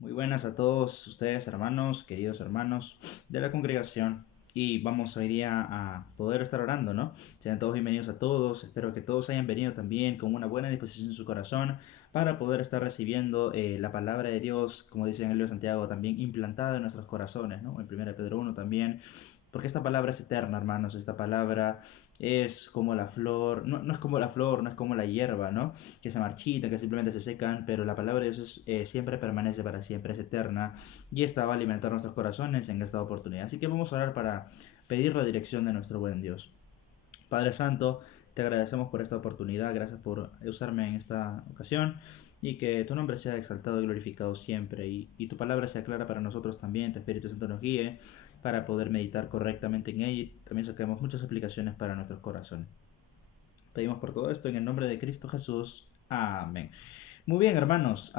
Muy buenas a todos ustedes, hermanos, queridos hermanos de la congregación. Y vamos hoy día a poder estar orando, ¿no? Sean todos bienvenidos a todos. Espero que todos hayan venido también con una buena disposición en su corazón para poder estar recibiendo la palabra de Dios, como dice en el libro de Santiago, también implantada en nuestros corazones, ¿no? En 1 Pedro 1 también. Porque esta palabra es eterna, hermanos. Esta palabra es como la flor, no es como la flor, no es como la hierba, ¿no? Que se marchitan, que simplemente se secan, pero la palabra de Dios siempre permanece para siempre, es eterna, y esta va a alimentar nuestros corazones en esta oportunidad. Así que vamos a orar para pedir la dirección de nuestro buen Dios. Padre Santo, te agradecemos por esta oportunidad, gracias por usarme en esta ocasión y que tu nombre sea exaltado y glorificado siempre y tu palabra sea clara para nosotros también, tu Espíritu Santo nos guíe para poder meditar correctamente en ella y también saquemos muchas aplicaciones para nuestros corazones. Pedimos por todo esto en el nombre de Cristo Jesús. Amén. Muy bien, hermanos,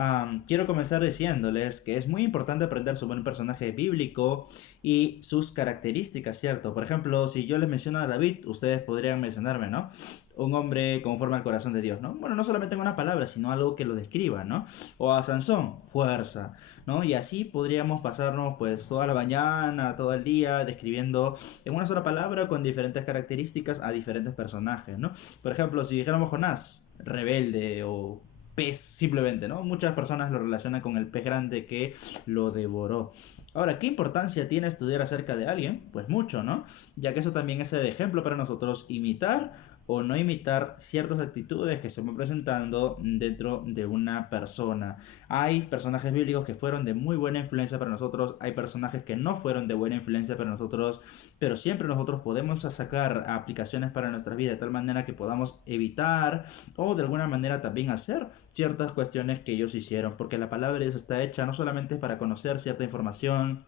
quiero comenzar diciéndoles que es muy importante aprender sobre un personaje bíblico y sus características, ¿cierto? Por ejemplo, si yo les menciono a David, ustedes podrían mencionarme, ¿no? Un hombre conforme al corazón de Dios, ¿no? Bueno, no solamente en una palabra, sino algo que lo describa, ¿no? O a Sansón, fuerza, ¿no? Y así podríamos pasarnos pues toda la mañana, todo el día, describiendo en una sola palabra con diferentes características a diferentes personajes, ¿no? Por ejemplo, si dijéramos Jonás, rebelde o pez simplemente, ¿no? Muchas personas lo relacionan con el pez grande que lo devoró. Ahora, ¿qué importancia tiene estudiar acerca de alguien? Pues mucho, ¿no? Ya que eso también es el ejemplo para nosotros imitar o no imitar ciertas actitudes que se van presentando dentro de una persona. Hay personajes bíblicos que fueron de muy buena influencia para nosotros, hay personajes que no fueron de buena influencia para nosotros, pero siempre nosotros podemos sacar aplicaciones para nuestra vida de tal manera que podamos evitar o de alguna manera también hacer ciertas cuestiones que ellos hicieron, porque la palabra de Dios está hecha no solamente para conocer cierta información,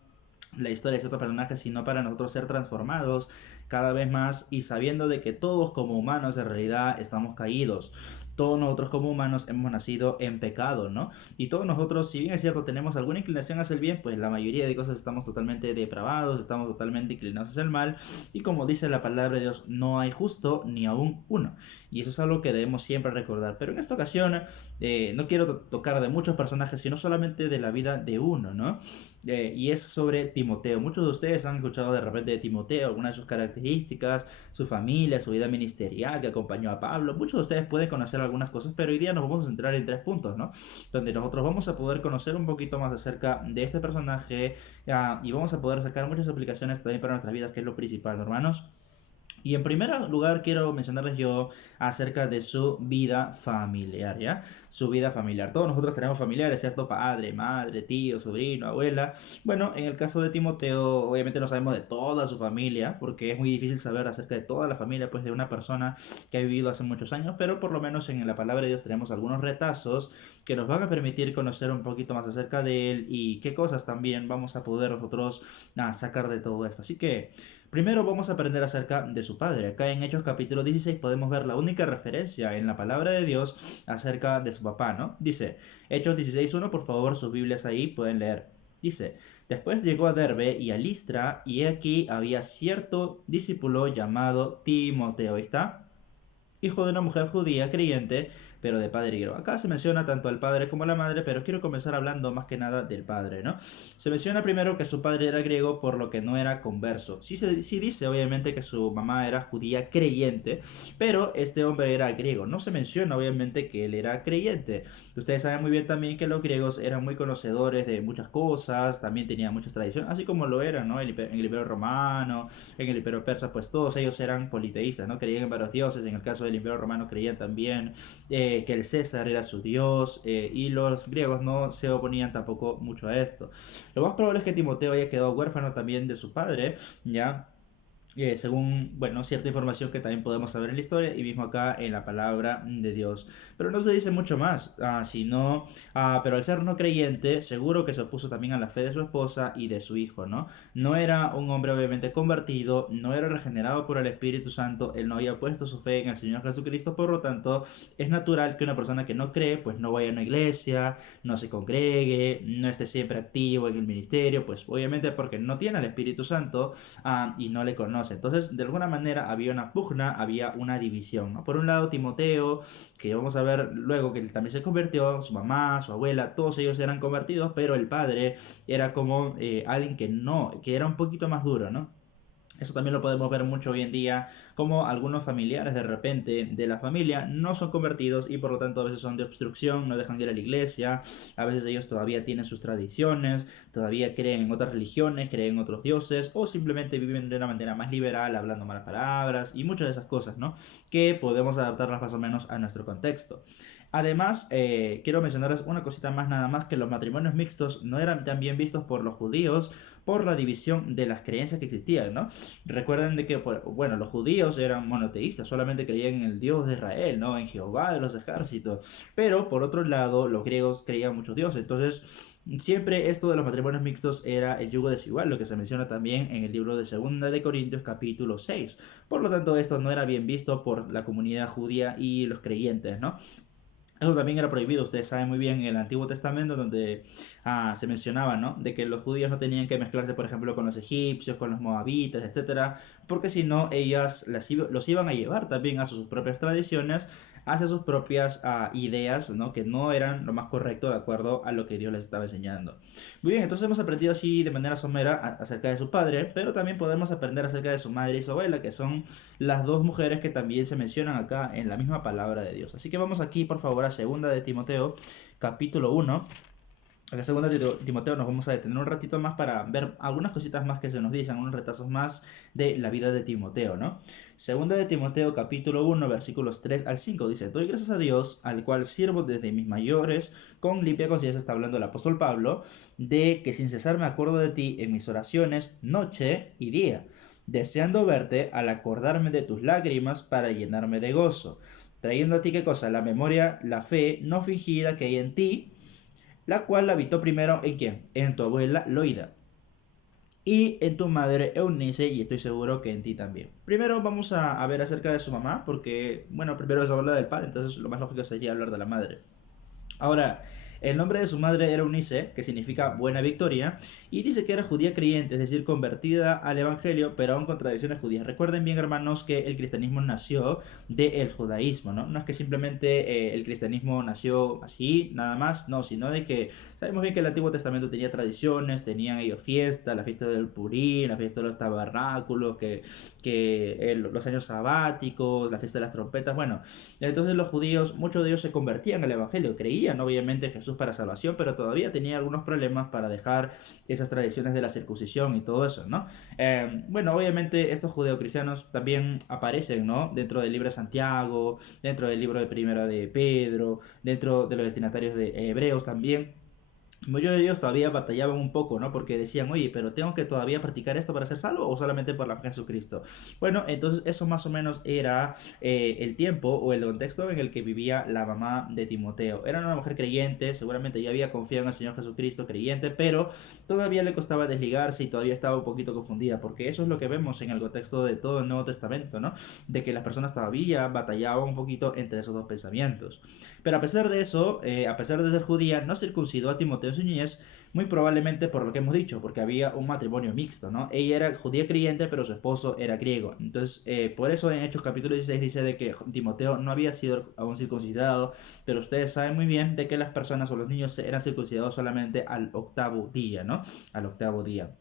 la historia de ciertos personajes, sino para nosotros ser transformados cada vez más y sabiendo de que todos como humanos en realidad estamos caídos. Todos nosotros como humanos hemos nacido en pecado, ¿no? Y todos nosotros, si bien es cierto, tenemos alguna inclinación hacia el bien, pues la mayoría de cosas estamos totalmente depravados, estamos totalmente inclinados hacia el mal. Y como dice la palabra de Dios, no hay justo ni aún uno. Y eso es algo que debemos siempre recordar. Pero en esta ocasión no quiero tocar de muchos personajes, sino solamente de la vida de uno, ¿no? Y es sobre Timoteo. Muchos de ustedes han escuchado de repente de Timoteo, algunas de sus características, su familia, su vida ministerial que acompañó a Pablo. Muchos de ustedes pueden conocer algunas cosas, pero hoy día nos vamos a centrar en 3 puntos, ¿no? Donde nosotros vamos a poder conocer un poquito más acerca de este personaje y vamos a poder sacar muchas aplicaciones también para nuestras vidas, que es lo principal, hermanos. Y en primer lugar quiero mencionarles yo acerca de su vida familiar, ¿ya? Su vida familiar. Todos nosotros tenemos familiares, ¿cierto? Padre, madre, tío, sobrino, abuela. Bueno, en el caso de Timoteo, obviamente no sabemos de toda su familia, porque es muy difícil saber acerca de toda la familia, pues, de una persona que ha vivido hace muchos años, pero por lo menos en la palabra de Dios tenemos algunos retazos que nos van a permitir conocer un poquito más acerca de él y qué cosas también vamos a poder nosotros sacar de todo esto. Así que primero vamos a aprender acerca de su padre. Acá en Hechos capítulo 16 podemos ver la única referencia en la palabra de Dios acerca de su papá, ¿no? Dice, Hechos 16:1, por favor, sus Biblias ahí pueden leer. Dice, después llegó a Derbe y a Listra, y aquí había cierto discípulo llamado Timoteo. Ahí está, hijo de una mujer judía creyente, pero de padre griego. Acá se menciona tanto al padre como a la madre, pero quiero comenzar hablando más que nada del padre, ¿no? Se menciona primero que su padre era griego, por lo que no era converso. Sí dice obviamente que su mamá era judía creyente, pero este hombre era griego. No se menciona obviamente que él era creyente. Ustedes saben muy bien también que los griegos eran muy conocedores de muchas cosas, también tenían muchas tradiciones, así como lo eran, ¿no? En el Imperio Romano, en el Imperio Persa, pues todos ellos eran politeístas, ¿no? Creían en varios dioses. En el caso del Imperio Romano creían también que el César era su dios, y los griegos no se oponían tampoco mucho a esto. Lo más probable es que Timoteo haya quedado huérfano también de su padre, ¿ya? Según, bueno, cierta información que también podemos saber en la historia y mismo acá en la palabra de Dios. Pero no se dice mucho más, sino, pero al ser no creyente, seguro que se opuso también a la fe de su esposa y de su hijo, ¿no? No era un hombre obviamente convertido, no era regenerado por el Espíritu Santo, él no había puesto su fe en el Señor Jesucristo, por lo tanto, es natural que una persona que no cree, pues no vaya a una iglesia, no se congregue, no esté siempre activo en el ministerio, pues obviamente porque no tiene al Espíritu Santo y no le conoce. conoce. Entonces, de alguna manera había una pugna, había una división, ¿no? Por un lado, Timoteo, que vamos a ver luego que él también se convirtió, su mamá, su abuela, todos ellos eran convertidos, pero el padre era como alguien que no, que era un poquito más duro, ¿no? Eso también lo podemos ver mucho hoy en día, como algunos familiares de repente de la familia no son convertidos y por lo tanto a veces son de obstrucción, no dejan de ir a la iglesia, a veces ellos todavía tienen sus tradiciones, todavía creen en otras religiones, creen en otros dioses o simplemente viven de una manera más liberal, hablando malas palabras y muchas de esas cosas, ¿no? Que podemos adaptarlas más o menos a nuestro contexto. Además, quiero mencionarles una cosita más nada más, que los matrimonios mixtos no eran tan bien vistos por los judíos por la división de las creencias que existían, ¿no? Recuerden de que, bueno, los judíos eran monoteístas, solamente creían en el Dios de Israel, ¿no? En Jehová de los ejércitos. Pero, por otro lado, los griegos creían en muchos dioses. Entonces, siempre esto de los matrimonios mixtos era el yugo desigual, lo que se menciona también en el libro de Segunda de Corintios capítulo 6. Por lo tanto, esto no era bien visto por la comunidad judía y los creyentes, ¿no? Eso también era prohibido, ustedes saben muy bien, en el Antiguo Testamento, donde se mencionaba, ¿no? De que los judíos no tenían que mezclarse, por ejemplo, con los egipcios, con los moabitas, etcétera, porque si no, ellas los iban a llevar también a sus propias tradiciones, hacia sus propias ideas, ¿no? Que no eran lo más correcto de acuerdo a lo que Dios les estaba enseñando. Muy bien, entonces hemos aprendido así de manera somera acerca de su padre, pero también podemos aprender acerca de su madre y su abuela, que son las dos mujeres que también se mencionan acá en la misma palabra de Dios. Así que vamos aquí, por favor, a Segunda de Timoteo, capítulo 1. En la segunda de Timoteo nos vamos a detener un ratito más para ver algunas cositas más que se nos dicen, unos retazos más de la vida de Timoteo, ¿no? Segunda de Timoteo capítulo 1 versículos 3 al 5 dice: doy gracias a Dios, al cual sirvo desde mis mayores, con limpia conciencia, está hablando el apóstol Pablo, de que sin cesar me acuerdo de ti en mis oraciones, noche y día, deseando verte al acordarme de tus lágrimas para llenarme de gozo, trayendo a ti qué cosa, la memoria, la fe no fingida que hay en ti, la cual habitó primero en quién, en tu abuela Loida y en tu madre Eunice, y estoy seguro que en ti también. Primero vamos a ver acerca de su mamá, porque, bueno, primero es hablar del padre, entonces lo más lógico sería hablar de la madre. Ahora, el nombre de su madre era Eunice, que significa buena victoria, y dice que era judía creyente, es decir, convertida al evangelio, pero aún con tradiciones judías. Recuerden bien, hermanos, que el cristianismo nació del judaísmo, ¿no? No es que simplemente el cristianismo nació así, nada más, no, sino de que sabemos bien que el Antiguo Testamento tenía tradiciones, tenían ellos fiesta, la fiesta del Purim, la fiesta de los tabernáculos, los años sabáticos, la fiesta de las trompetas, bueno, entonces los judíos, muchos de ellos se convertían al evangelio, creían obviamente en Jesús para salvación, pero todavía tenían algunos problemas para dejar esas tradiciones de la circuncisión y todo eso, ¿no? Bueno, obviamente estos judeocristianos también aparecen, ¿no? Dentro del libro de Santiago, dentro del libro de Primera de Pedro, dentro de los destinatarios de Hebreos también. Muchos de ellos todavía batallaban un poco, ¿no? Porque decían, oye, pero ¿tengo que todavía practicar esto para ser salvo o solamente por la fe en Jesucristo? Bueno, entonces eso más o menos era el tiempo o el contexto en el que vivía la mamá de Timoteo. Era una mujer creyente, seguramente ya había confiado en el Señor Jesucristo, creyente, pero todavía le costaba desligarse y todavía estaba un poquito confundida, porque eso es lo que vemos en el contexto de todo el Nuevo Testamento, ¿no? De que las personas todavía batallaban un poquito entre esos dos pensamientos. Pero a pesar de eso, a pesar de ser judía, no circuncidó a Timoteo en su niñez, muy probablemente por lo que hemos dicho, porque había un matrimonio mixto, ¿no? Ella era judía creyente, pero su esposo era griego. Entonces, por eso en Hechos capítulo 16 dice de que Timoteo no había sido aún circuncidado, pero ustedes saben muy bien de que las personas o los niños eran circuncidados solamente al octavo día, ¿no? Al octavo día.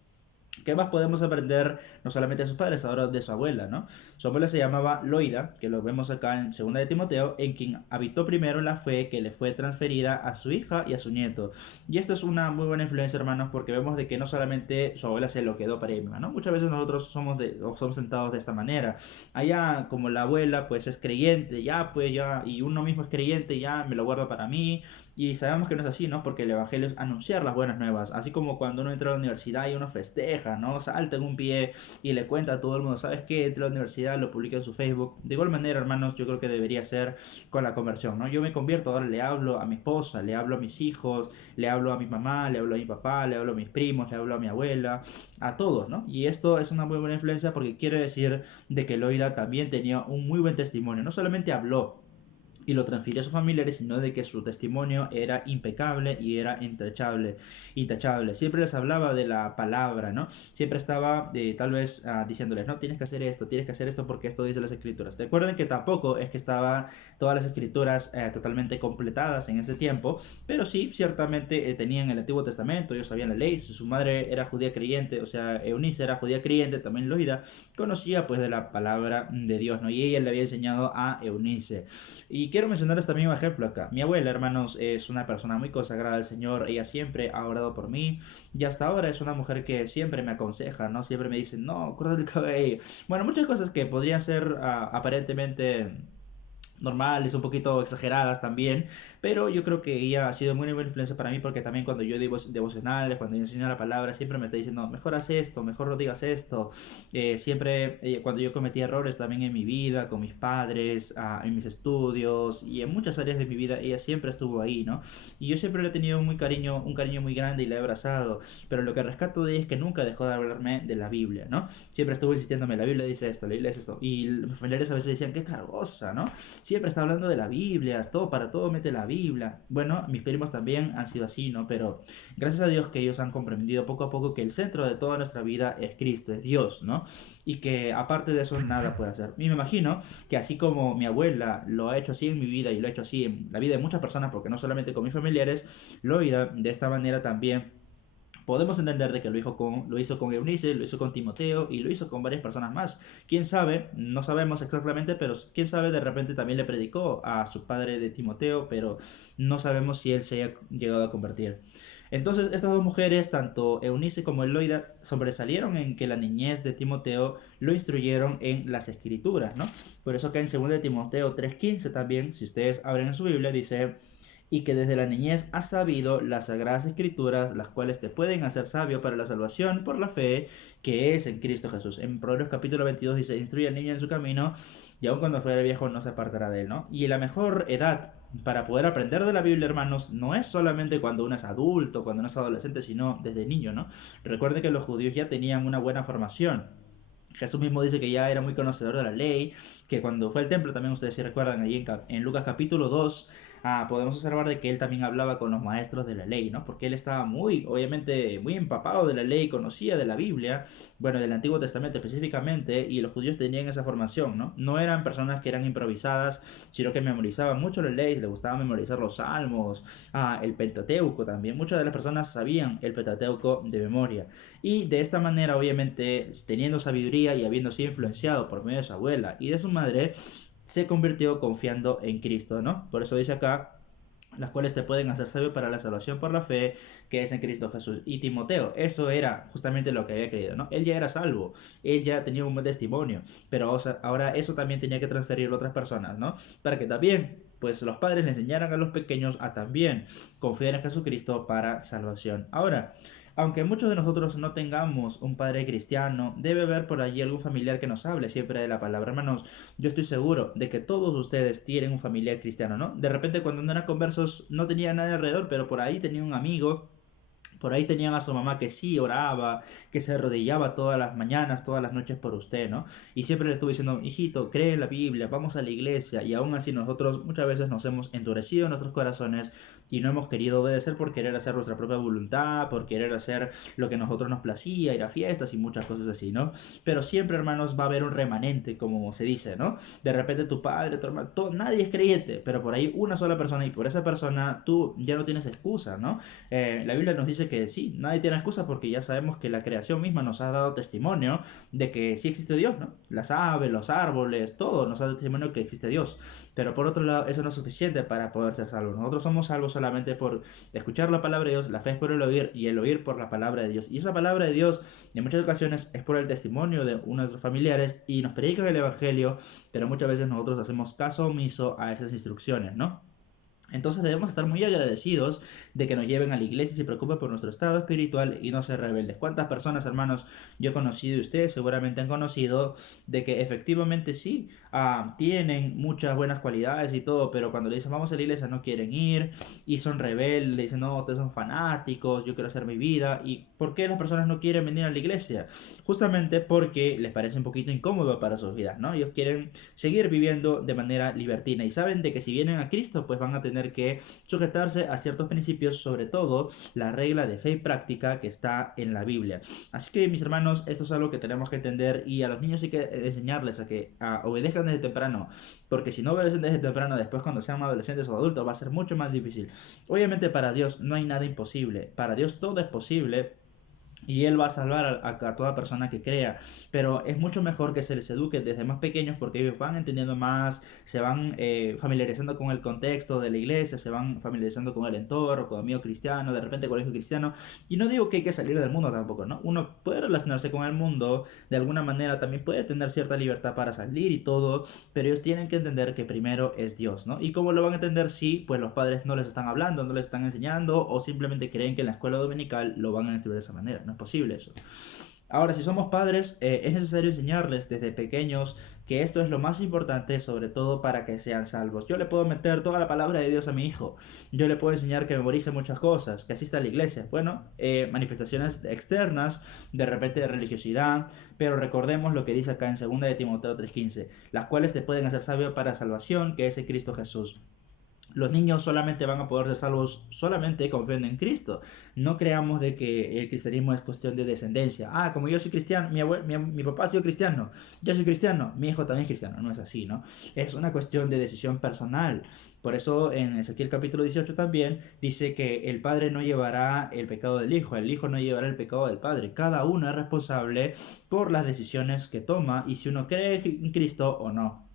¿Qué más podemos aprender no solamente de sus padres, ahora de su abuela, ¿no? Su abuela se llamaba Loida, que lo vemos acá en 2 de Timoteo, en quien habitó primero la fe que le fue transferida a su hija y a su nieto. Y esto es una muy buena influencia, hermanos, porque vemos de que no solamente su abuela se lo quedó para ella, ¿no? Muchas veces nosotros somos sentados de esta manera. Allá, como la abuela, pues es creyente, ya, pues ya, y uno mismo es creyente, ya, me lo guardo para mí. Y sabemos que no es así, ¿no? Porque el evangelio es anunciar las buenas nuevas. Así como cuando uno entra a la universidad y uno festeja, ¿no? Salta en un pie y le cuenta a todo el mundo, ¿sabes qué? Entra a la universidad, lo publica en su Facebook. De igual manera, hermanos, yo creo que debería ser con la conversión, ¿no? Yo me convierto, ahora le hablo a mi esposa, le hablo a mis hijos, le hablo a mi mamá, le hablo a mi papá, le hablo a mis primos, le hablo a mi abuela, a todos, ¿no? Y esto es una muy buena influencia porque quiere decir de que Loida también tenía un muy buen testimonio. No solamente habló, y lo transfirió a sus familiares, sino de que su testimonio era impecable y era intachable. Siempre les hablaba de la palabra, ¿no? Siempre estaba tal vez diciéndoles, no, tienes que hacer esto porque esto dice las escrituras. Recuerden que tampoco es que estaban todas las escrituras totalmente completadas en ese tiempo, pero sí, ciertamente tenían el Antiguo Testamento, ellos sabían la ley, si su madre era judía creyente, o sea, Eunice era judía creyente, también Loida conocía pues de la palabra de Dios, ¿no? Y ella le había enseñado a Eunice. Y quiero mencionarles también un ejemplo acá. Mi abuela, hermanos, es una persona muy consagrada al Señor. Ella siempre ha orado por mí. Y hasta ahora es una mujer que siempre me aconseja, ¿no? Siempre me dice, no, córtate el cabello. Bueno, muchas cosas que podrían ser aparentemente normales, un poquito exageradas también, pero yo creo que ella ha sido muy buena influencia para mí porque también cuando yo digo devocionales, cuando yo enseño la palabra, siempre me está diciendo, mejor haz esto, mejor no digas esto. Siempre cuando yo cometí errores también en mi vida, con mis padres, en mis estudios y en muchas áreas de mi vida, ella siempre estuvo ahí, ¿no? Y yo siempre le he tenido un cariño muy grande y la he abrazado, pero lo que rescato de ella es que nunca dejó de hablarme de la Biblia, ¿no? Siempre estuvo insistiéndome, la Biblia dice esto, la Biblia dice esto, y mis familiares a veces decían, qué cargosa, ¿no? Siempre está hablando de la Biblia, todo para todo mete la Biblia. Bueno, mis primos también han sido así, ¿no? Pero gracias a Dios que ellos han comprendido poco a poco que el centro de toda nuestra vida es Cristo, es Dios, ¿no? Y que aparte de eso nada puede hacer. Y me imagino que así como mi abuela lo ha hecho así en mi vida y lo ha hecho así en la vida de muchas personas, porque no solamente con mis familiares, Loida de esta manera también podemos entender de que lo hizo con Eunice, lo hizo con Timoteo y lo hizo con varias personas más. ¿Quién sabe? No sabemos exactamente, pero quién sabe de repente también le predicó a su padre de Timoteo, pero no sabemos si él se haya llegado a convertir. Entonces, estas dos mujeres, tanto Eunice como Eloida, sobresalieron en que la niñez de Timoteo lo instruyeron en las escrituras, ¿no? Por eso que en 2 de Timoteo 3:15 también, si ustedes abren en su Biblia, dice y que desde la niñez has sabido las sagradas escrituras, las cuales te pueden hacer sabio para la salvación por la fe que es en Cristo Jesús. En Proverbios capítulo 22 dice, instruye al niño en su camino y aun cuando fuera viejo no se apartará de él, ¿no? Y la mejor edad para poder aprender de la Biblia, hermanos, no es solamente cuando uno es adulto, cuando uno es adolescente, sino desde niño, ¿no? Recuerde que los judíos ya tenían una buena formación. Jesús mismo dice que ya era muy conocedor de la ley, que cuando fue al templo, también ustedes si recuerdan, ahí en Lucas capítulo 2, podemos observar de que él también hablaba con los maestros de la ley, ¿no? Porque él estaba muy, obviamente, muy empapado de la ley, conocía de la Biblia, bueno, del Antiguo Testamento específicamente, y los judíos tenían esa formación, ¿no? No eran personas que eran improvisadas, sino que memorizaban mucho la ley, les gustaba memorizar los salmos, el Pentateuco también. Muchas de las personas sabían el Pentateuco de memoria. Y de esta manera, obviamente, teniendo sabiduría y habiendo sido influenciado por medio de su abuela y de su madre, se convirtió confiando en Cristo, ¿no? Por eso dice acá, las cuales te pueden hacer sabio para la salvación por la fe que es en Cristo Jesús. Y Timoteo, eso era justamente lo que había creído, ¿no? Él ya era salvo, él ya tenía un buen testimonio, pero ahora eso también tenía que transferirlo a otras personas, ¿no? Para que también pues los padres le enseñaran a los pequeños a también confiar en Jesucristo para salvación. Ahora, aunque muchos de nosotros no tengamos un padre cristiano, debe haber por allí algún familiar que nos hable siempre de la palabra. Hermanos, yo estoy seguro de que todos ustedes tienen un familiar cristiano, ¿no? De repente cuando no eran conversos no tenía nadie alrededor, pero por ahí tenía un amigo. Por ahí tenían a su mamá que sí oraba, que se arrodillaba todas las mañanas, todas las noches por usted, ¿no? Y siempre le estuvo diciendo, hijito, cree en la Biblia, vamos a la iglesia. Y aún así nosotros muchas veces nos hemos endurecido en nuestros corazones y no hemos querido obedecer por querer hacer nuestra propia voluntad, por querer hacer lo que a nosotros nos placía, ir a fiestas y muchas cosas así, ¿no? Pero siempre, hermanos, va a haber un remanente, como se dice, ¿no? De repente tu padre, tu hermano, nadie es creyente, pero por ahí una sola persona y por esa persona tú ya no tienes excusa, ¿no? La Biblia nos dice que sí, nadie tiene excusa porque ya sabemos que la creación misma nos ha dado testimonio de que sí existe Dios, ¿no? Las aves, los árboles, todo nos ha dado testimonio que existe Dios. Pero por otro lado, eso no es suficiente para poder ser salvos. Nosotros somos salvos solamente por escuchar la palabra de Dios, la fe es por el oír y el oír por la palabra de Dios. Y esa palabra de Dios en muchas ocasiones es por el testimonio de uno de nuestros familiares y nos predican el Evangelio, pero muchas veces nosotros hacemos caso omiso a esas instrucciones, ¿no? Entonces debemos estar muy agradecidos de que nos lleven a la iglesia y se preocupen por nuestro estado espiritual y no ser rebeldes. ¿Cuántas personas, hermanos, yo he conocido y ustedes seguramente han conocido de que efectivamente sí, tienen muchas buenas cualidades y todo, pero cuando le dicen vamos a la iglesia no quieren ir y son rebeldes, le dicen no, ustedes son fanáticos, yo quiero hacer mi vida? ¿Y por qué las personas no quieren venir a la iglesia? Justamente porque les parece un poquito incómodo para sus vidas, ¿no? Ellos quieren seguir viviendo de manera libertina y saben de que si vienen a Cristo pues van a tener que sujetarse a ciertos principios, sobre todo la regla de fe y práctica que está en la Biblia. Así que mis hermanos, esto es algo que tenemos que entender y a los niños hay que enseñarles a que obedezcan desde temprano, porque si no obedecen desde temprano, después cuando sean adolescentes o adultos va a ser mucho más difícil. Obviamente para Dios no hay nada imposible, para Dios todo es posible y Él va a salvar a toda persona que crea. Pero es mucho mejor que se les eduque desde más pequeños porque ellos van entendiendo más, se van familiarizando con el contexto de la iglesia, se van familiarizando con el entorno, con amigos cristianos, de repente colegio cristiano. Y no digo que hay que salir del mundo tampoco, ¿no? Uno puede relacionarse con el mundo de alguna manera, también puede tener cierta libertad para salir y todo, pero ellos tienen que entender que primero es Dios, ¿no? ¿Y cómo lo van a entender si pues los padres no les están hablando, no les están enseñando o simplemente creen que en la escuela dominical lo van a instruir de esa manera? No es posible eso. Ahora, si somos padres, es necesario enseñarles desde pequeños que esto es lo más importante, sobre todo para que sean salvos. Yo le puedo meter toda la palabra de Dios a mi hijo. Yo le puedo enseñar que memorice muchas cosas, que asista a la iglesia. Bueno, manifestaciones externas, de repente de religiosidad, pero recordemos lo que dice acá en 2 de Timoteo 3:15, las cuales te pueden hacer sabio para salvación, que es en Cristo Jesús. Los niños solamente van a poder ser salvos solamente confiando en Cristo. No creamos de que el cristianismo es cuestión de descendencia. Como yo soy cristiano, mi papá ha sido cristiano, yo soy cristiano, mi hijo también es cristiano. No es así, ¿no? Es una cuestión de decisión personal. Por eso en Ezequiel capítulo 18 también dice que el padre no llevará el pecado del hijo, el hijo no llevará el pecado del padre. Cada uno es responsable por las decisiones que toma y si uno cree en Cristo o no.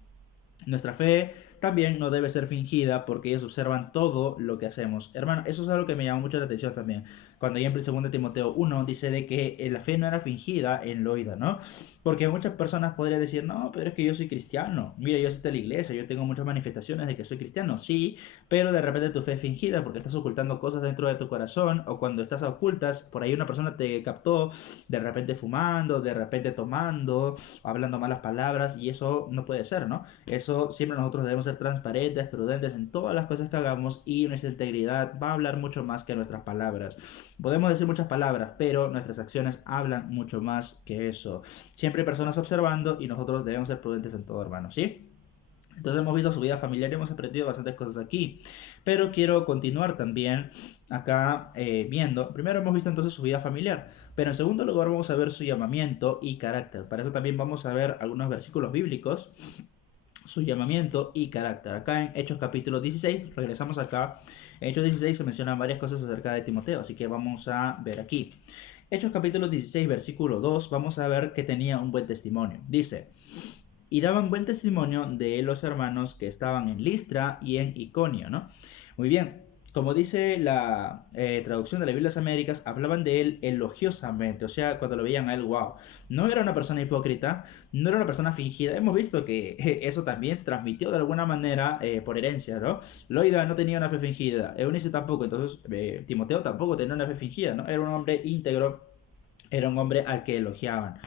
Nuestra fe también no debe ser fingida porque ellos observan todo lo que hacemos. Hermano, eso es algo que me llama mucho la atención también. Cuando ya en 2 Timoteo 1 dice de que la fe no era fingida en lo oído, ¿no? Porque muchas personas podrían decir, no, pero es que yo soy cristiano. Mira, yo asisto a la iglesia, yo tengo muchas manifestaciones de que soy cristiano. Sí, pero de repente tu fe es fingida porque estás ocultando cosas dentro de tu corazón o cuando estás a ocultas, por ahí una persona te captó de repente fumando, de repente tomando, hablando malas palabras y eso no puede ser, ¿no? Eso siempre nosotros debemos ser transparentes, prudentes en todas las cosas que hagamos y nuestra integridad va a hablar mucho más que nuestras palabras. Podemos decir muchas palabras, pero nuestras acciones hablan mucho más que eso. Siempre hay personas observando y nosotros debemos ser prudentes en todo, hermano, ¿sí? Entonces hemos visto su vida familiar y hemos aprendido bastantes cosas aquí. Pero quiero continuar también acá viendo. Primero hemos visto entonces su vida familiar. Pero en segundo lugar vamos a ver su llamamiento y carácter. Para eso también vamos a ver algunos versículos bíblicos. Su llamamiento y carácter. Acá en Hechos capítulo 16, regresamos acá. En Hechos 16 se mencionan varias cosas acerca de Timoteo. Así que vamos a ver aquí. Hechos capítulo 16, versículo 2. Vamos a ver que tenía un buen testimonio. Dice: y daban buen testimonio de los hermanos que estaban en Listra y en Iconio, ¿no? Muy bien, como dice la traducción de la Biblia de las Américas, hablaban de él elogiosamente, o sea, cuando lo veían a él, wow, no era una persona hipócrita, no era una persona fingida. Hemos visto que eso también se transmitió de alguna manera por herencia, ¿no? Loida no tenía una fe fingida, Eunice tampoco, entonces Timoteo tampoco tenía una fe fingida, ¿no? Era un hombre íntegro, era un hombre al que elogiaban.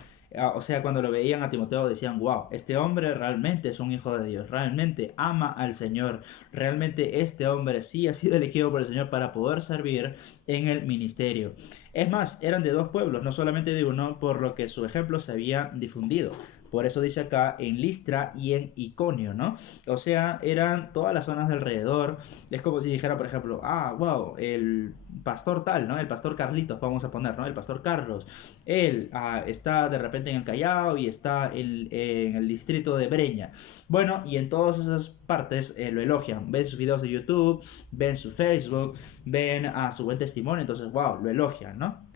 O sea, cuando lo veían a Timoteo decían, wow, este hombre realmente es un hijo de Dios, realmente ama al Señor, realmente este hombre sí ha sido elegido por el Señor para poder servir en el ministerio. Es más, eran de dos pueblos, no solamente de uno, por lo que su ejemplo se había difundido. Por eso dice acá en Listra y en Iconio, ¿no? O sea, eran todas las zonas de alrededor. Es como si dijera, por ejemplo, wow, el pastor tal, ¿no? El pastor Carlitos, vamos a poner, ¿no? El pastor Carlos. Él está de repente en el Callao y está en el distrito de Breña. Bueno, y en todas esas partes lo elogian. Ven sus videos de YouTube, ven su Facebook, ven su buen testimonio. Entonces, wow, lo elogian, ¿no?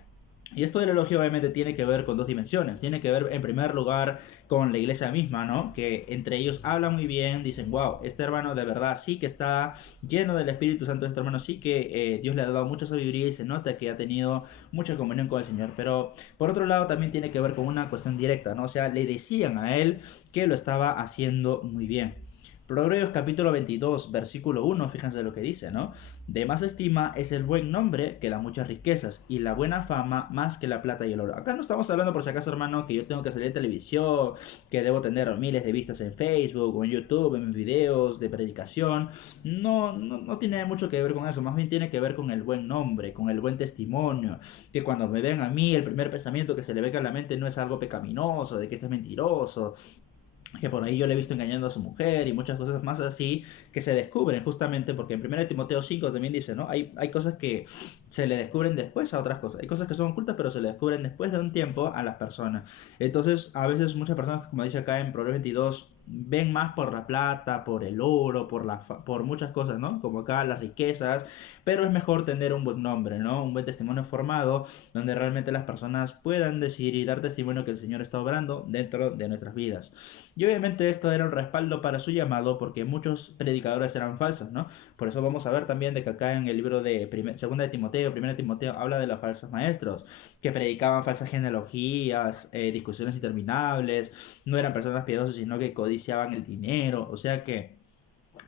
Y esto del elogio obviamente tiene que ver con dos dimensiones. Tiene que ver en primer lugar con la iglesia misma, ¿no? Que entre ellos hablan muy bien, dicen, wow, este hermano de verdad sí que está lleno del Espíritu Santo, este hermano sí que Dios le ha dado mucha sabiduría y se nota que ha tenido mucha comunión con el Señor. Pero por otro lado también tiene que ver con una cuestión directa, ¿no? O sea, le decían a él que lo estaba haciendo muy bien. Proverbios capítulo 22, versículo 1, fíjense lo que dice, ¿no? De más estima es el buen nombre que las muchas riquezas, y la buena fama más que la plata y el oro. Acá no estamos hablando, por si acaso, hermano, que yo tengo que salir en televisión, que debo tener miles de vistas en Facebook o en YouTube, en mis videos de predicación. No tiene mucho que ver con eso, más bien tiene que ver con el buen nombre, con el buen testimonio. Que cuando me ven a mí, el primer pensamiento que se le venga a la mente no es algo pecaminoso, de que este es mentiroso, que por ahí yo le he visto engañando a su mujer y muchas cosas más así que se descubren justamente porque en 1 Timoteo 5 también dice, ¿no? Hay cosas que se le descubren después a otras cosas. Hay cosas que son ocultas pero se le descubren después de un tiempo a las personas. Entonces a veces muchas personas, como dice acá en Proverbios 22, ven más por la plata, por el oro, por muchas cosas, ¿no? Como acá las riquezas, pero es mejor tener un buen nombre, ¿no? Un buen testimonio formado donde realmente las personas puedan decir y dar testimonio que el Señor está obrando dentro de nuestras vidas. Y obviamente esto era un respaldo para su llamado porque muchos predicadores eran falsos, ¿no? Por eso vamos a ver también de que acá en el libro de 2 de Timoteo, 1 de Timoteo, habla de los falsos maestros, que predicaban falsas genealogías, discusiones interminables, no eran personas piadosas, sino que codiciaban el dinero, o sea que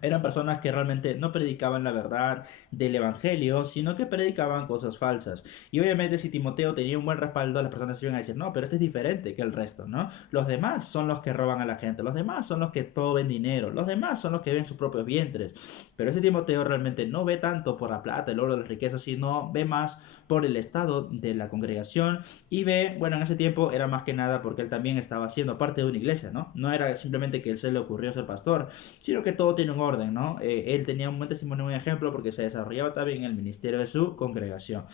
eran personas que realmente no predicaban la verdad del evangelio, sino que predicaban cosas falsas. Y obviamente si Timoteo tenía un buen respaldo, las personas iban a decir, no, pero este es diferente que el resto, ¿no? Los demás son los que roban a la gente, los demás son los que todo ven dinero, los demás son los que ven sus propios vientres. Pero ese Timoteo realmente no ve tanto por la plata, el oro, las riquezas, sino ve más por el estado de la congregación y ve, bueno, en ese tiempo era más que nada porque él también estaba siendo parte de una iglesia, ¿no? No era simplemente que él se le ocurrió ser pastor, sino que todo tiene un orden, ¿no? Él tenía un buen testimonio, un ejemplo, porque se desarrollaba también en el ministerio de su congregación.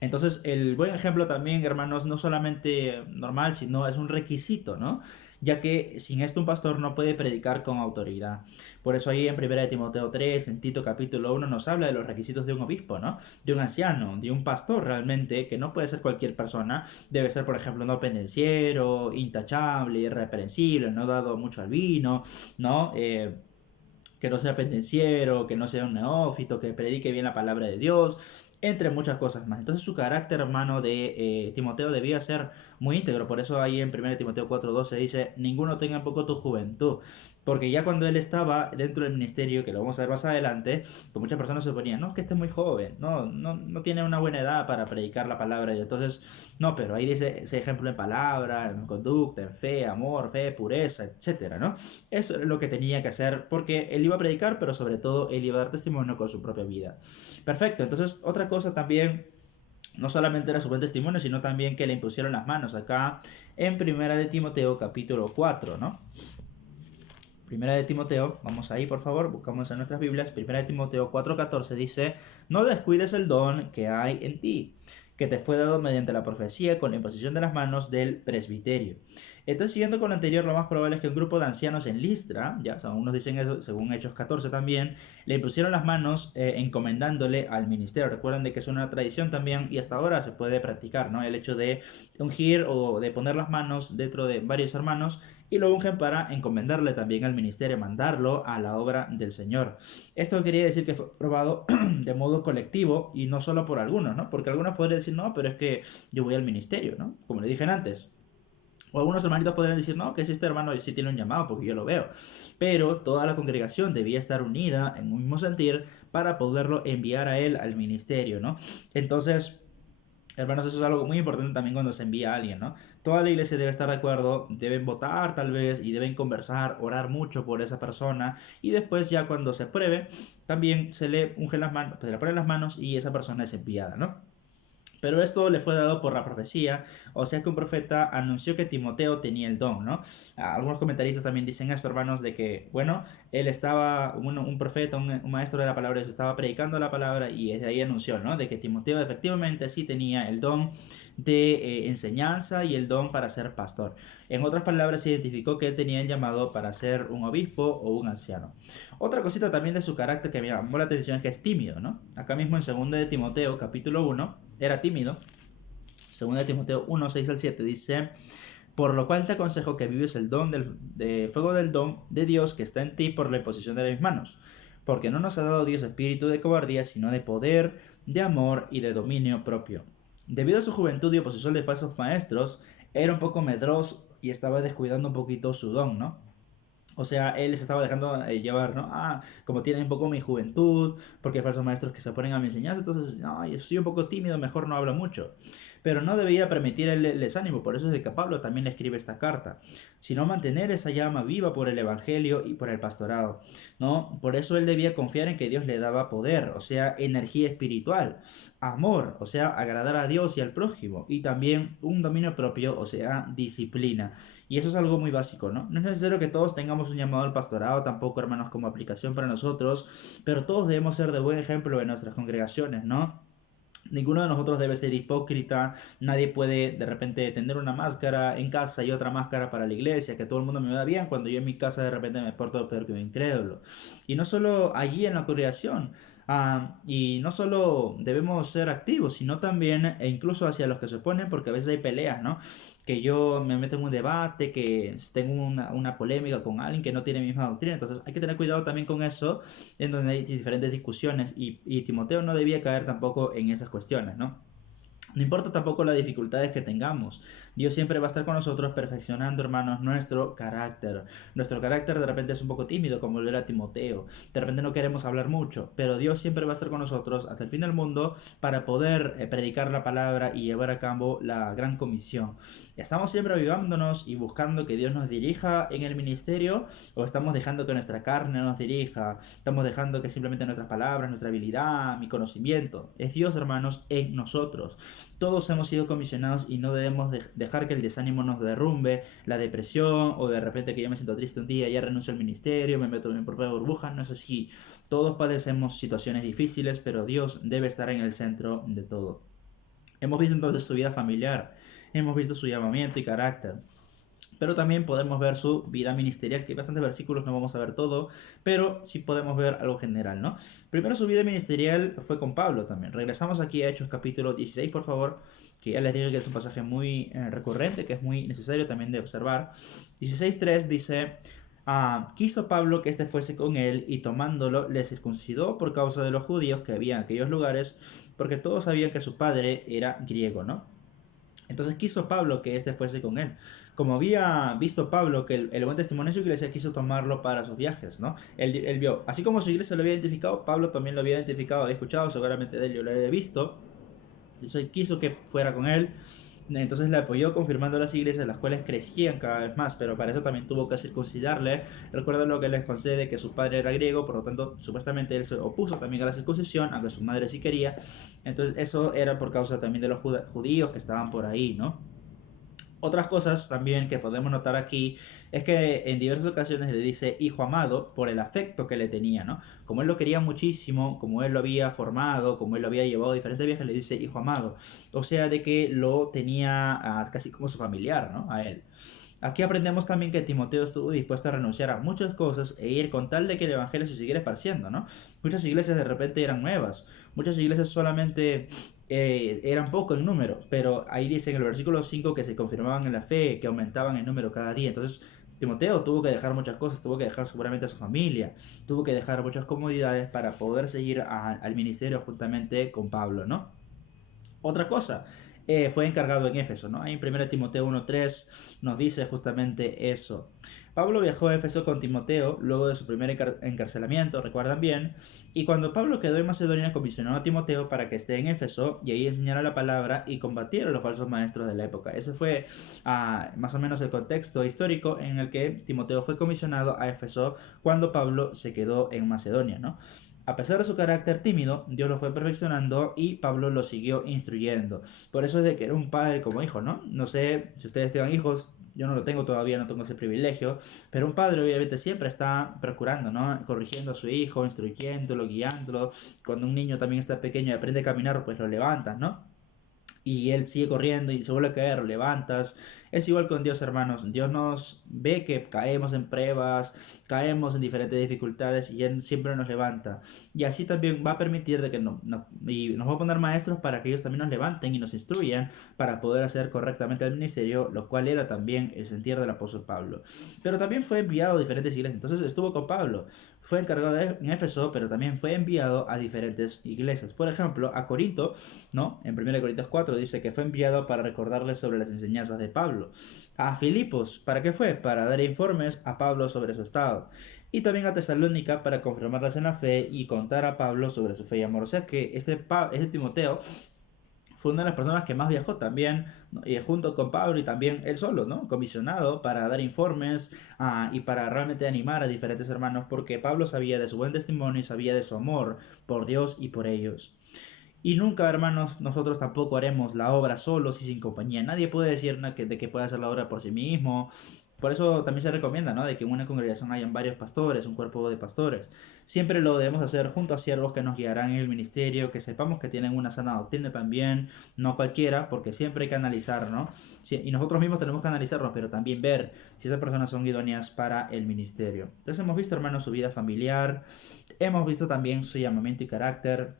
Entonces, el buen ejemplo también, hermanos, no solamente normal, sino es un requisito, ¿no? Ya que sin esto un pastor no puede predicar con autoridad. Por eso ahí en 1 de Timoteo 3, en Tito capítulo 1, nos habla de los requisitos de un obispo, ¿no? De un anciano, de un pastor realmente, que no puede ser cualquier persona. Debe ser, por ejemplo, no pendenciero, intachable, irreprensible, no dado mucho al vino, ¿no? Que no sea pendenciero, que no sea un neófito, que predique bien la palabra de Dios, entre muchas cosas más. Entonces su carácter, hermano, de Timoteo debía ser muy íntegro. Por eso ahí en 1 Timoteo 4:12 dice, ninguno tenga en poco tu juventud. Porque ya cuando él estaba dentro del ministerio, que lo vamos a ver más adelante, pues muchas personas se ponían, no, es que esté muy joven, no tiene una buena edad para predicar la palabra. Y entonces, no, pero ahí dice ese ejemplo en palabra, en conducta, en fe, amor, fe, pureza, etcétera, ¿no? Eso es lo que tenía que hacer porque él iba a predicar, pero sobre todo él iba a dar testimonio con su propia vida. Perfecto, entonces otra cosa también, no solamente era su buen testimonio, sino también que le impusieron las manos. Acá en 1 de Timoteo capítulo 4, ¿no? 1 de Timoteo, vamos ahí por favor, buscamos en nuestras Biblias, 1 de Timoteo 4:14 dice, no descuides el don que hay en ti, que te fue dado mediante la profecía con la imposición de las manos del presbiterio. Entonces, siguiendo con lo anterior, lo más probable es que un grupo de ancianos en Listra, ya unos dicen eso, según Hechos 14 también, le impusieron las manos encomendándole al ministerio. Recuerden de que es una tradición también y hasta ahora se puede practicar, ¿no? El hecho de ungir o de poner las manos dentro de varios hermanos y lo ungen para encomendarle también al ministerio, mandarlo a la obra del Señor. Esto quería decir que fue aprobado de modo colectivo y no solo por algunos, ¿no? Porque algunos podrían decir, no, pero es que yo voy al ministerio, ¿no? Como le dije antes. O algunos hermanitos podrían decir, no, que si este hermano sí tiene un llamado porque yo lo veo. Pero toda la congregación debía estar unida en un mismo sentir para poderlo enviar a él al ministerio, ¿no? Entonces, hermanos, eso es algo muy importante también cuando se envía a alguien, ¿no? Toda la iglesia debe estar de acuerdo, deben votar tal vez y deben conversar, orar mucho por esa persona y después ya cuando se apruebe, también se le ungen las manos, se le ponen las manos y esa persona es enviada, ¿no? Pero esto le fue dado por la profecía, o sea que un profeta anunció que Timoteo tenía el don, ¿no? Algunos comentaristas también dicen esto, hermanos, de que, bueno, él estaba, un profeta, un maestro de la palabra, se estaba predicando la palabra y desde ahí anunció, ¿no? De que Timoteo efectivamente sí tenía el don de enseñanza y el don para ser pastor. En otras palabras, se identificó que él tenía el llamado para ser un obispo o un anciano. Otra cosita también de su carácter que me llamó la atención es que es tímido, ¿no? Acá mismo en 2 de Timoteo, capítulo 1, era tímido. 2 de Timoteo 1, 6 al 7 dice, por lo cual te aconsejo que vives el don de fuego del don de Dios que está en ti por la imposición de mis manos. Porque no nos ha dado Dios espíritu de cobardía, sino de poder, de amor y de dominio propio. Debido a su juventud y oposición de falsos maestros, era un poco medroso y estaba descuidando un poquito su don, ¿no? O sea, él se estaba dejando llevar, ¿no? Como tiene un poco mi juventud, porque hay falsos maestros que se ponen a mi enseñanza, entonces, no, yo soy un poco tímido, mejor no hablo mucho. Pero no debía permitir el desánimo, por eso es de que Pablo también le escribe esta carta, sino mantener esa llama viva por el evangelio y por el pastorado, ¿no? Por eso él debía confiar en que Dios le daba poder, o sea, energía espiritual, amor, o sea, agradar a Dios y al prójimo, y también un dominio propio, o sea, disciplina. Y eso es algo muy básico, ¿no? No es necesario que todos tengamos un llamado al pastorado, tampoco, hermanos, como aplicación para nosotros, pero todos debemos ser de buen ejemplo en nuestras congregaciones, ¿no? Ninguno de nosotros debe ser hipócrita, nadie puede de repente tener una máscara en casa y otra máscara para la iglesia, que todo el mundo me vea bien cuando yo en mi casa de repente me porto peor que un incrédulo. Y no solo allí en la congregación, y no solo debemos ser activos, sino también e incluso hacia los que se oponen, porque a veces hay peleas, ¿no? Que yo me meto en un debate, que tengo una polémica con alguien que no tiene mi misma doctrina, entonces hay que tener cuidado también con eso, en donde hay diferentes discusiones, y Timoteo no debía caer tampoco en esas cuestiones, ¿no? No importa tampoco las dificultades que tengamos. Dios siempre va a estar con nosotros perfeccionando, hermanos, nuestro carácter. Nuestro carácter de repente es un poco tímido, como lo era Timoteo. De repente no queremos hablar mucho, pero Dios siempre va a estar con nosotros hasta el fin del mundo para poder predicar la palabra y llevar a cabo la gran comisión. ¿Estamos siempre avivándonos y buscando que Dios nos dirija en el ministerio o estamos dejando que nuestra carne nos dirija? Estamos dejando que simplemente nuestras palabras, nuestra habilidad, mi conocimiento. Es Dios, hermanos, en nosotros. Todos hemos sido comisionados y no debemos dejar que el desánimo nos derrumbe, la depresión o de repente que yo me siento triste un día, ya renuncio al ministerio, me meto en mi propia burbuja. No es así. Todos padecemos situaciones difíciles, pero Dios debe estar en el centro de todo. Hemos visto entonces su vida familiar, hemos visto su llamamiento y carácter. Pero también podemos ver su vida ministerial, que hay bastantes versículos, no vamos a ver todo, pero sí podemos ver algo general, ¿no? Primero su vida ministerial fue con Pablo también. Regresamos aquí a Hechos capítulo 16, por favor, que ya les digo que es un pasaje muy recurrente, que es muy necesario también de observar. 16.3 dice: quiso Pablo que éste fuese con él, y tomándolo le circuncidó por causa de los judíos que había en aquellos lugares, porque todos sabían que su padre era griego, ¿no? Entonces quiso Pablo que éste fuese con él. Como había visto Pablo que el buen testimonio de su iglesia, quiso tomarlo para sus viajes, ¿no? Él vio, así como su iglesia lo había identificado, Pablo también lo había identificado, había escuchado seguramente de él, yo lo había visto. Entonces quiso que fuera con él. Entonces le apoyó confirmando las iglesias, las cuales crecían cada vez más, pero para eso también tuvo que circuncidarle. Recuerden lo que les concede, que su padre era griego, por lo tanto supuestamente él se opuso también a la circuncisión, aunque su madre sí quería. Entonces eso era por causa también de los judíos que estaban por ahí, ¿no? Otras cosas también que podemos notar aquí es que en diversas ocasiones le dice hijo amado por el afecto que le tenía, ¿no? Como él lo quería muchísimo, como él lo había formado, como él lo había llevado a diferentes viajes, le dice hijo amado. O sea, de que lo tenía casi como su familiar, ¿no? A él. Aquí aprendemos también que Timoteo estuvo dispuesto a renunciar a muchas cosas e ir con tal de que el evangelio se siguiera esparciendo, ¿no? Muchas iglesias de repente eran nuevas, muchas iglesias solamente eran poco en número, pero ahí dice en el versículo 5 que se confirmaban en la fe, que aumentaban en número cada día. Entonces Timoteo tuvo que dejar muchas cosas, tuvo que dejar seguramente a su familia, tuvo que dejar muchas comodidades para poder seguir al ministerio juntamente con Pablo, ¿no? Otra cosa, fue encargado en Éfeso, ¿no? Ahí en 1 Timoteo 1.3 nos dice justamente eso. Pablo viajó a Éfeso con Timoteo luego de su primer encarcelamiento, recuerdan bien, y cuando Pablo quedó en Macedonia comisionó a Timoteo para que esté en Éfeso y ahí enseñara la palabra y combatiera a los falsos maestros de la época. Ese fue más o menos el contexto histórico en el que Timoteo fue comisionado a Éfeso cuando Pablo se quedó en Macedonia, ¿no? A pesar de su carácter tímido, Dios lo fue perfeccionando y Pablo lo siguió instruyendo. Por eso es de que era un padre como hijo, ¿no? No sé si ustedes tengan hijos, yo no lo tengo todavía, no tengo ese privilegio, pero un padre obviamente siempre está procurando, ¿no? Corrigiendo a su hijo, instruyéndolo, guiándolo. Cuando un niño también está pequeño y aprende a caminar, pues lo levantas, ¿no? Y él sigue corriendo y se vuelve a caer, lo levantas. Es igual con Dios, hermanos. Dios nos ve que caemos en pruebas, caemos en diferentes dificultades y Él siempre nos levanta. Y así también va a permitir de que y nos va a poner maestros para que ellos también nos levanten y nos instruyan para poder hacer correctamente el ministerio, lo cual era también el sentir del apóstol Pablo. Pero también fue enviado a diferentes iglesias. Entonces estuvo con Pablo. Fue encargado en Éfeso, pero también fue enviado a diferentes iglesias. Por ejemplo, a Corinto, ¿no? En 1 Corintios 4 dice que fue enviado para recordarles sobre las enseñanzas de Pablo. Pablo. A Filipos, ¿para qué fue? Para dar informes a Pablo sobre su estado. Y también a Tesalónica para confirmarlas en la fe y contar a Pablo sobre su fe y amor. O sea que este Timoteo fue una de las personas que más viajó también, ¿no? Y junto con Pablo y también él solo, ¿no? Comisionado para dar informes y para realmente animar a diferentes hermanos, porque Pablo sabía de su buen testimonio y sabía de su amor por Dios y por ellos. Y nunca, hermanos, nosotros tampoco haremos la obra solos y sin compañía. Nadie puede decir de que puede hacer la obra por sí mismo. Por eso también se recomienda, ¿no? De que en una congregación hayan varios pastores, un cuerpo de pastores. Siempre lo debemos hacer junto a siervos que nos guiarán en el ministerio, que sepamos que tienen una sana doctrina también, no cualquiera, porque siempre hay que analizar, ¿no? Sí, y nosotros mismos tenemos que analizarnos, pero también ver si esas personas son idóneas para el ministerio. Entonces hemos visto, hermanos, su vida familiar, hemos visto también su llamamiento y carácter,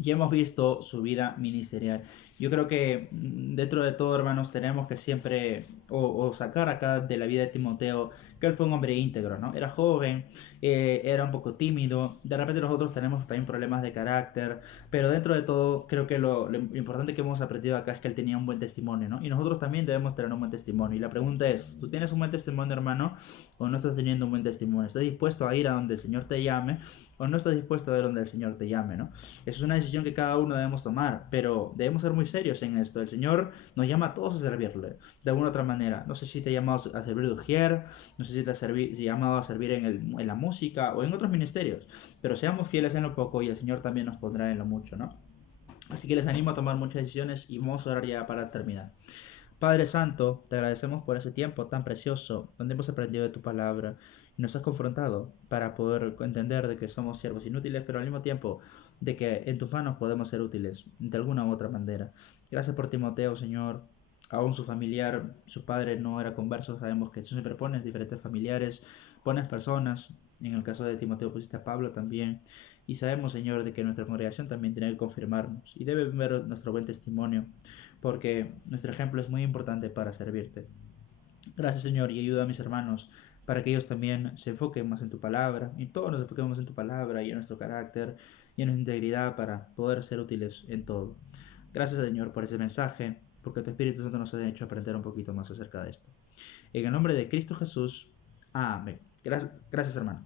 y hemos visto su vida ministerial. Yo creo que dentro de todo, hermanos, tenemos que siempre o sacar acá de la vida de Timoteo que él fue un hombre íntegro, ¿no? Era joven, era un poco tímido, de repente nosotros tenemos también problemas de carácter, pero dentro de todo creo que lo importante que hemos aprendido acá es que él tenía un buen testimonio, ¿no? Y nosotros también debemos tener un buen testimonio. Y la pregunta es, ¿tú tienes un buen testimonio, hermano, o no estás teniendo un buen testimonio? ¿Estás dispuesto a ir a donde el Señor te llame o no estás dispuesto a ir donde el Señor te llame, ¿no? Eso es una decisión que cada uno debemos tomar, pero debemos ser muy serios en esto. El Señor nos llama a todos a servirle, de alguna otra manera. No sé si te ha llamado a servir de ujier, no sé si te ha llamado a servir en la música o en otros ministerios, pero seamos fieles en lo poco y el Señor también nos pondrá en lo mucho, ¿no? Así que les animo a tomar muchas decisiones y vamos a orar ya para terminar. Padre Santo, te agradecemos por ese tiempo tan precioso donde hemos aprendido de tu palabra y nos has confrontado para poder entender de que somos siervos inútiles, pero al mismo tiempo de que en tus manos podemos ser útiles de alguna u otra manera. Gracias por Timoteo, Señor. Aún su familiar, su padre no era converso, sabemos que tú siempre pones diferentes familiares, pones personas, en el caso de Timoteo pusiste a Pablo también, y sabemos, Señor, de que nuestra congregación también tiene que confirmarnos y debe ver nuestro buen testimonio, porque nuestro ejemplo es muy importante para servirte. Gracias, Señor, y ayuda a mis hermanos para que ellos también se enfoquen más en tu palabra, y todos nos enfoquemos en tu palabra y en nuestro carácter y en nuestra integridad para poder ser útiles en todo. Gracias, Señor, por ese mensaje, porque tu Espíritu Santo nos ha hecho aprender un poquito más acerca de esto. En el nombre de Cristo Jesús, amén. Gracias, hermano.